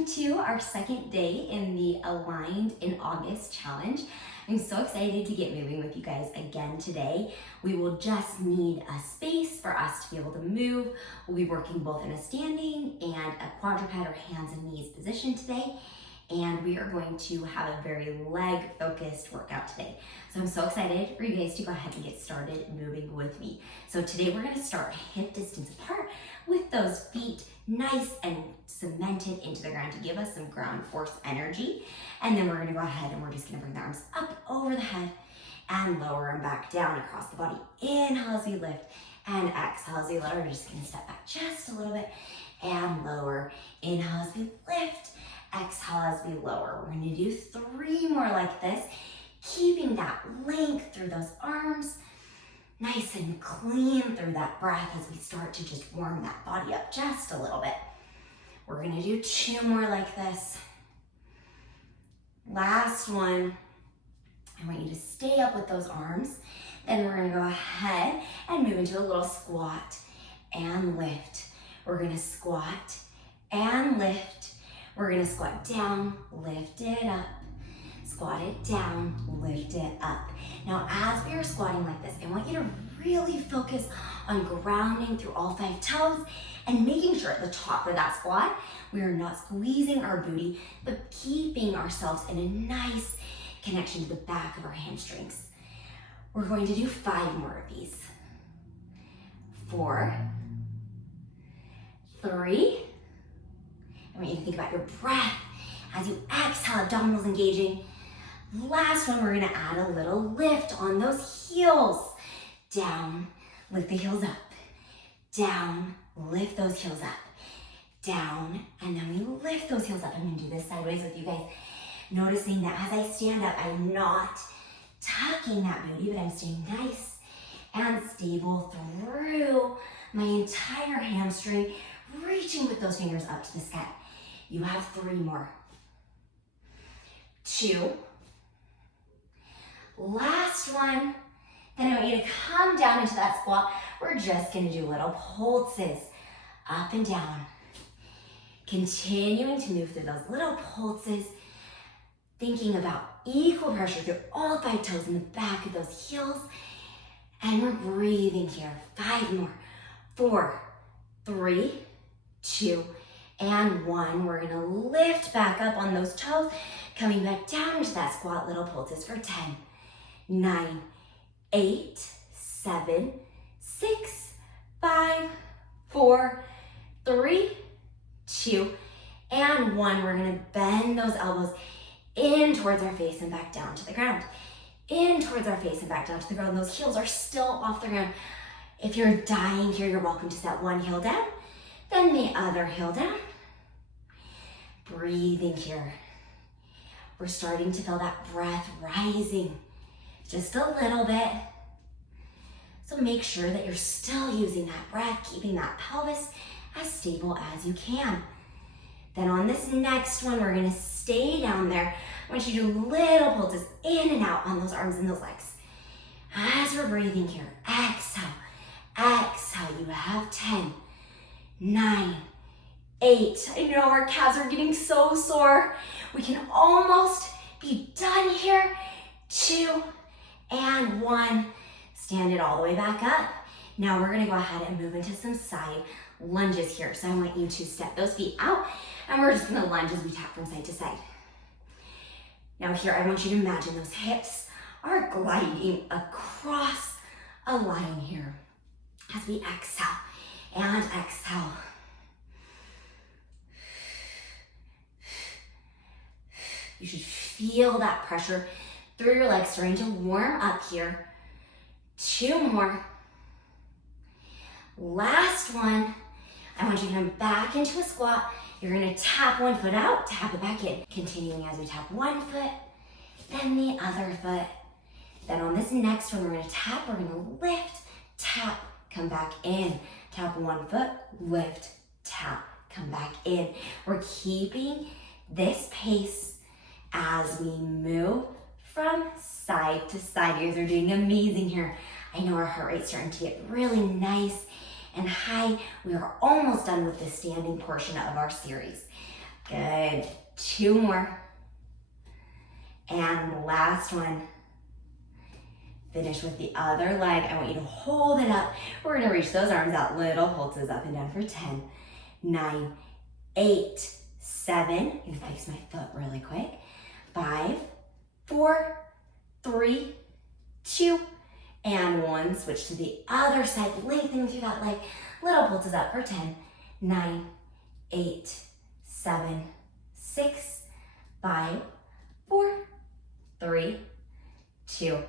welcome to our second day in the Aligned in August challenge. I'm so excited to get moving with you guys again today. We will just need a space for us to be able to move. We'll be working both in a standing and a quadruped or hands and knees position today. And we are going to have a very leg focused workout today. So I'm so excited for you guys to go ahead and get started moving with me. So today we're gonna start hip distance apart with those feet nice and cemented into the ground to give us some ground force energy. And then we're gonna go ahead and we're just gonna bring the arms up over the head and lower them back down across the body. Inhale as we lift and exhale as we lower. We're just gonna step back just a little bit and lower. Inhale as we lift. Exhale as we lower. We're gonna do 3 more like this, keeping that length through those arms, nice and clean through that breath as we start to just warm that body up just a little bit. We're gonna do 2 more like this. Last one. I want you to stay up with those arms. Then we're gonna go ahead and move into a little squat and lift. We're gonna squat and lift. We're gonna squat down, lift it up, squat it down, lift it up. Now, as we are squatting like this, I want you to really focus on grounding through all 5 toes and making sure at the top of that squat, we are not squeezing our booty, but keeping ourselves in a nice connection to the back of our hamstrings. We're going to do 5 more of these. 4, 3, I want you to think about your breath as you exhale, abdominals engaging. Last one, we're gonna add a little lift on those heels. Down, lift the heels up. Down, lift those heels up. Down, and then we lift those heels up. I'm gonna do this sideways with you guys. Noticing that as I stand up, I'm not tucking that booty, but I'm staying nice and stable through my entire hamstring, reaching with those fingers up to the sky. You have 3 more. 2. Last one. Then I want you to come down into that squat. We're just gonna do little pulses up and down. Continuing to move through those little pulses, thinking about equal pressure through all 5 toes in the back of those heels. And we're breathing here. 5 more. 4, 3, 2, and 1. We're gonna lift back up on those toes, coming back down into that squat, little pulses for 10, 9, 8, 7, 6, 5, 4, 3, 2, and 1. We're gonna bend those elbows in towards our face and back down to the ground. In towards our face and back down to the ground. Those heels are still off the ground. If you're dying here, you're welcome to set one heel down, then the other heel down. Breathing here. We're starting to feel that breath rising just a little bit. So make sure that you're still using that breath, keeping that pelvis as stable as you can. Then on this next one, we're gonna stay down there. I want you to do little pulses in and out on those arms and those legs. As we're breathing here, exhale, exhale. You have 10, 9, 8. I know our calves are getting so sore. We can almost be done here. 2 and 1. Stand it all the way back up. Now we're gonna go ahead and move into some side lunges here. So I want you to step those feet out and we're just gonna lunge as we tap from side to side. Now here, I want you to imagine those hips are gliding across a line here as we exhale and exhale. You should feel that pressure through your legs starting to warm up here. 2 more. Last one. I want you to come back into a squat. You're gonna tap one foot out, tap it back in. Continuing as we tap one foot, then the other foot. Then on this next one, we're gonna tap, we're gonna lift, tap, come back in. Tap one foot, lift, tap, come back in. We're keeping this pace as we move from side to side. You guys are doing amazing here. I know our heart rate's starting to get really nice and high. We are almost done with the standing portion of our series. Good. 2 more. And last one. Finish with the other leg. I want you to hold it up. We're gonna reach those arms out, little pulses up and down for 10, 9, 8, 7. I'm gonna fix my foot really quick. 5, 4, 3, 2, and 1. Switch to the other side, lengthening through that leg. Little pulses up for 10, 9, 8, 7, 6, 5, 4, 3, 2,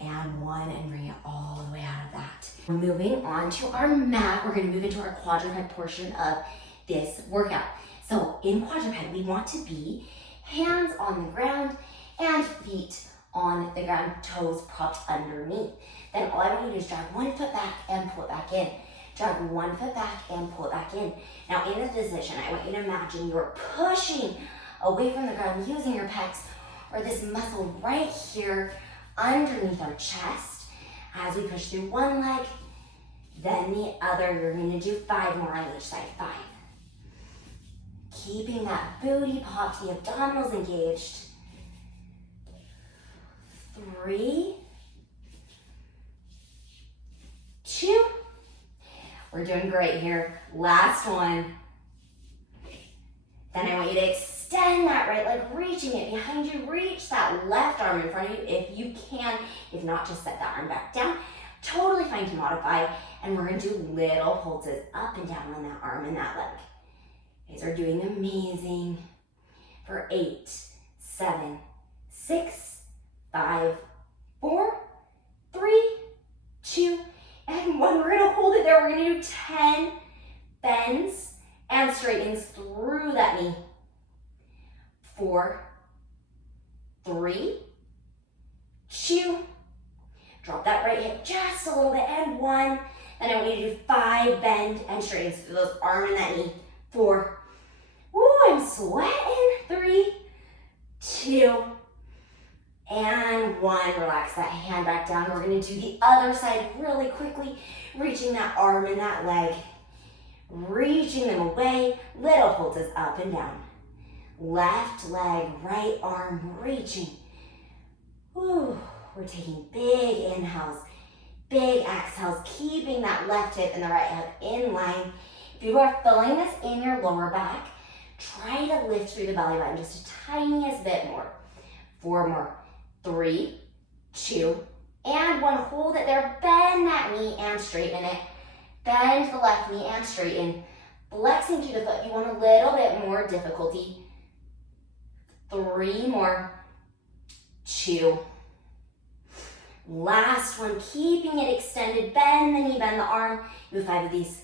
and 1, and bring it all the way out of that. We're moving on to our mat. We're gonna move into our quadruped portion of this workout. So in quadruped, we want to be hands on the ground and feet on the ground, toes propped underneath. Then all I want you to do is drag 1 foot back and pull it back in. Drag 1 foot back and pull it back in. Now in this position, I want you to imagine you're pushing away from the ground using your pecs or this muscle right here underneath our chest. As we push through one leg, then the other. You're gonna do 5 more on each side. 5. Keeping that booty popped, the abdominals engaged. 3, 2. We're doing great here. Last one. Then I want you to extend that right leg, reaching it behind you. Reach that left arm in front of you if you can. If not, just set that arm back down. Totally fine to modify. And we're gonna do little pulses up and down on that arm and that leg. You guys are doing amazing. For 8, 7, 6, 5, 4, 3, 2, and 1. We're gonna hold it there. We're gonna do 10 bends and straightens through that knee. 4, 3, 2, drop that right hip just a little bit, and 1. Then I want you to do 5 bend and straightens through those arm and that knee. 4, woo, I'm sweating. 3, 2, and 1. Relax that hand back down. We're gonna do the other side really quickly, reaching that arm and that leg, reaching them away, little pulses up and down. Left leg, right arm, reaching. Whew. We're taking big inhales, big exhales, keeping that left hip and the right hip in line. If you are feeling this in your lower back, try to lift through the belly button just a tiniest bit more. 4 more. 3, 2, and 1. Hold it there. Bend that knee and straighten it. Bend the left knee and straighten. Flexing through the foot. You want a little bit more difficulty. 3 more. 2. Last one. Keeping it extended. Bend the knee, bend the arm. You have 5 of these.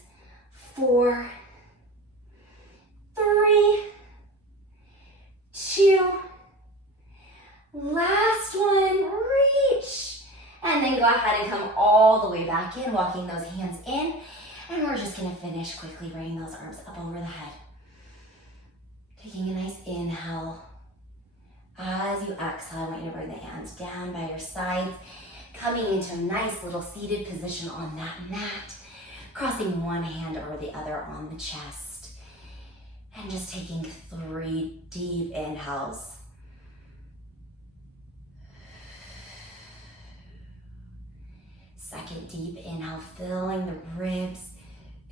4, 3, 2. Last one, reach. And then go ahead and come all the way back in, walking those hands in. And we're just gonna finish quickly, bringing those arms up over the head. Taking a nice inhale. As you exhale, I want you to bring the hands down by your sides, coming into a nice little seated position on that mat, crossing one hand over the other on the chest. And just taking 3 deep inhales. Second deep inhale, filling the ribs,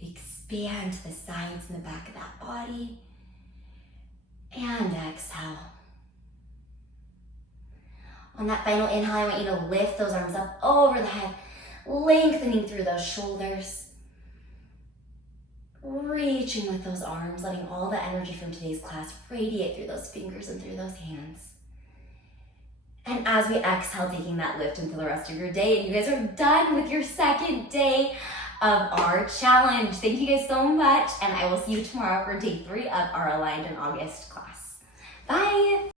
expand to the sides and the back of that body. And exhale. On that final inhale, I want you to lift those arms up over the head, lengthening through those shoulders. Reaching with those arms, letting all the energy from today's class radiate through those fingers and through those hands. And as we exhale, taking that lift into the rest of your day, and you guys are done with your second day of our challenge. Thank you guys so much, and I will see you tomorrow for day 3 of our Aligned in August class. Bye.